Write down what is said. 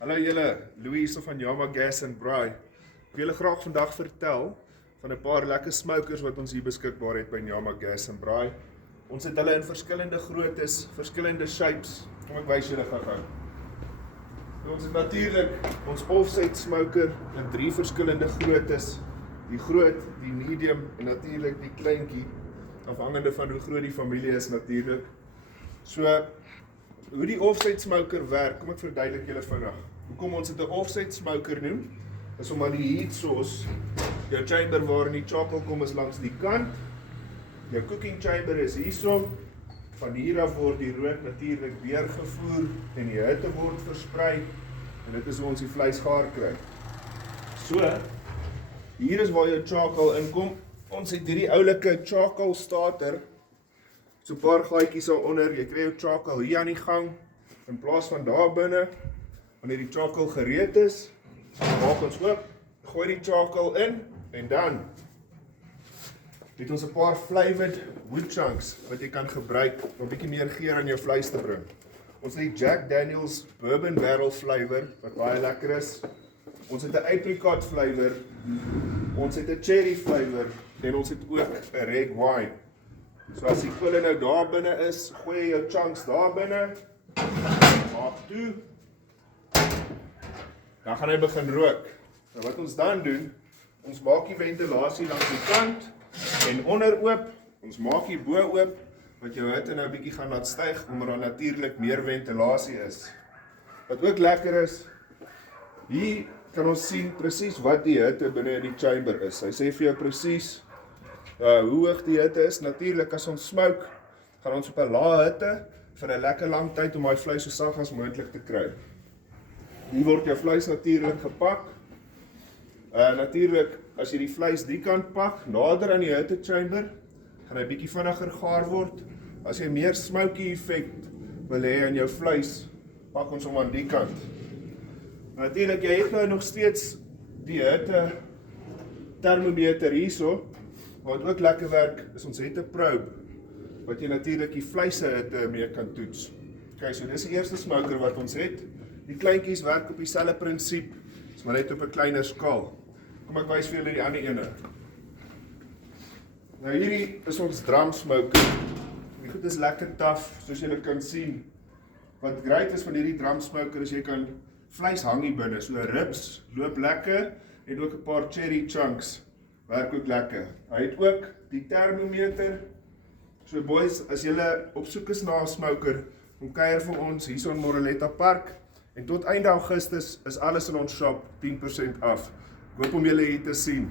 Hallo julle, Louis van Yama Gas and Braai. Ek wil julle graag vandag vertel van 'n paar lekker smokers wat ons hier beskikbaar het by Yama Gas and Braai. Ons het hulle in verskillende groottes, verskillende shapes. Kom ek wys julle gou-gou. Ons het natuurlik ons offset smoker in 3 verskillende groottes. Die groot, die medium en natuurlik die kleintjie, afhangende van hoe groot die familie is natuurlik. So, hoe die offset smoker werk, kom ek verduidelik julle vinnig. Hoekom ons dit 'n offset smoker noem, is omdat die heat source, jou chamber waarin die charcoal kom is langs die kant, jou cooking chamber is hierso, van hier af word die rook natuurlik deurgevoer en die hitte word versprei en dit is hoe ons die vleis gaar kry. So, hier is waar jou charcoal inkom. Ons het hierdie oulike charcoal starter, so 'n paar gaatjies daaronder, jy kry jou charcoal hier aan die gang, in plaas van daar binne, wanneer die charcoal gereed is, maak ons oop, gooi die charcoal in, en dan het ons 'n paar flavored wood chunks, wat jy kan gebruik, om 'n bietjie meer geur aan jou vleis te bring. Ons het die Jack Daniels Bourbon Barrel flavor, wat baie lekker is. Ons het 'n apricot flavor, ons het 'n cherry flavor, en ons het ook 'n red wine. So as die kolle nou daar binne is, gooi jy jou chunks daar binne, maak toe, dan gaan hy begin rook. Nou wat ons dan doen, ons maak die ventilasie langs die kant, en onder oop, ons maak die bo oop, wat jou hitte nou 'n bietjie gaan laat styg, omdat daar natuurlik meer ventilasie is. Wat ook lekker is, hier kan ons sien presies wat die hitte binne in die chamber is. Hy sê vir jou presies hoe hoog die hitte is. Natuurlik as ons smoke, gaan ons op 'n lae hitte vir 'n lekker lang tyd om daai vleis so sag as moontlik te kry. Hier word jou vleis natuurlik gepak. Natuurlik as jy die vleis die kant pak, nader aan die hitte chamber, gaan hy bietjie vinniger gaar word. As jy meer smoky effek wil hê aan jou vleis, pak ons hom aan die kant. Natuurlik, jy het nou nog steeds die hitte thermometer hierso. Wat ook lekker werk, is ons het 'n probe, wat jy natuurlik die vleis se hitte mee kan toets. Okay, so dis die eerste smoker wat ons het. Die kleintjies werk op dieselfde prinsip, is maar net op 'n kleiner skaal. Kom ek wys vir julle die ander ene. Nou hierdie is ons drum smoker. Die goed is lekker taaf, soos julle kan sien. Wat great is van hierdie drum smoker is jy kan vleis hang hier binne, so ribs loop lekker en ook 'n paar cherry chunks werk ook lekker. Hy het ook die thermometer. So boys, as julle op soek is na 'n smoker, kom kuier vir ons hier in Moreletta Park en tot einde Augustus is alles in ons shop 10% af. Ek hoop om julle hier te sien.